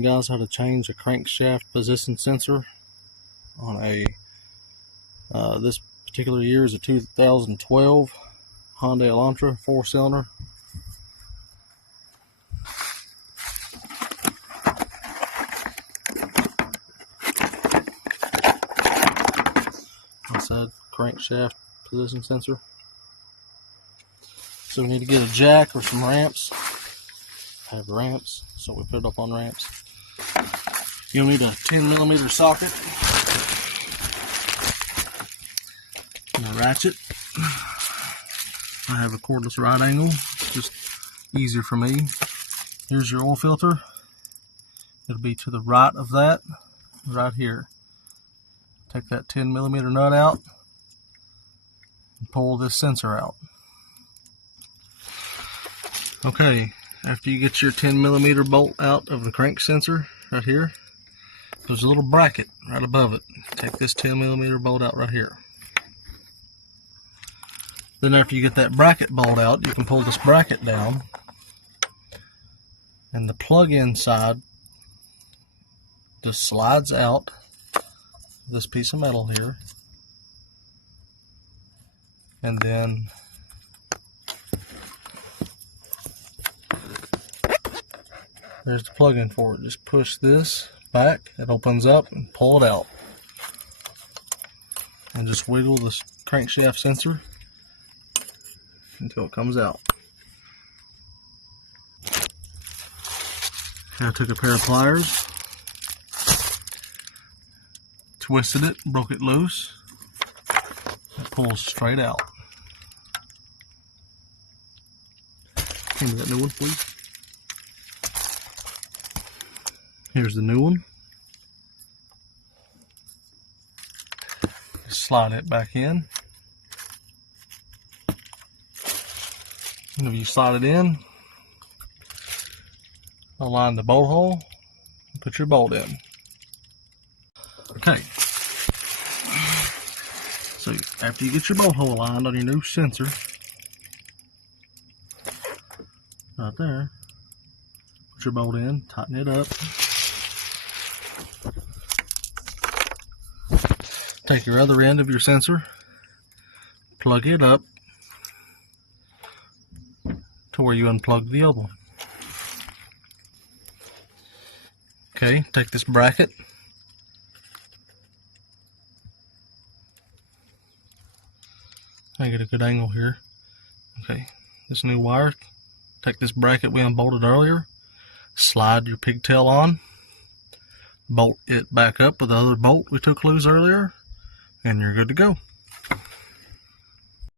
you guys how to change a crankshaft position sensor on a this particular year is a 2012 Hyundai Elantra 4-cylinder. Inside crankshaft position sensor. So we need to get a jack or some ramps. I have ramps, so we put it up on ramps. You'll need a 10mm socket and a ratchet. I have a cordless right angle, just easier for me. Here's your oil filter. It'll be to the right of that, right here. Take that 10mm nut out and pull this sensor out. Okay, after you get your 10mm bolt out of the crank sensor right here, there's a little bracket right above it. Take this 10mm bolt out right here. Then after you get that bracket bolt out, you can pull this bracket down, and the plug-in side just slides out this piece of metal here, and then there's the plug-in for it. Just push this back, it opens up, and pull it out. And just wiggle this crankshaft sensor until it comes out. I took a pair of pliers, twisted it, broke it loose. It pulls straight out. Give me that new one, please. Here's the new one. Slide it back in. And if you slide it in, align the bolt hole and put your bolt in. Okay. So after you get your bolt hole aligned on your new sensor, right there, put your bolt in, tighten it up. Take your other end of your sensor, plug it up to where you unplug the other one. Okay, take this bracket, I get a good angle here. Okay, this new wire, take this bracket we unbolted earlier, slide your pigtail on, bolt it back up with the other bolt we took loose earlier, and you're good to go.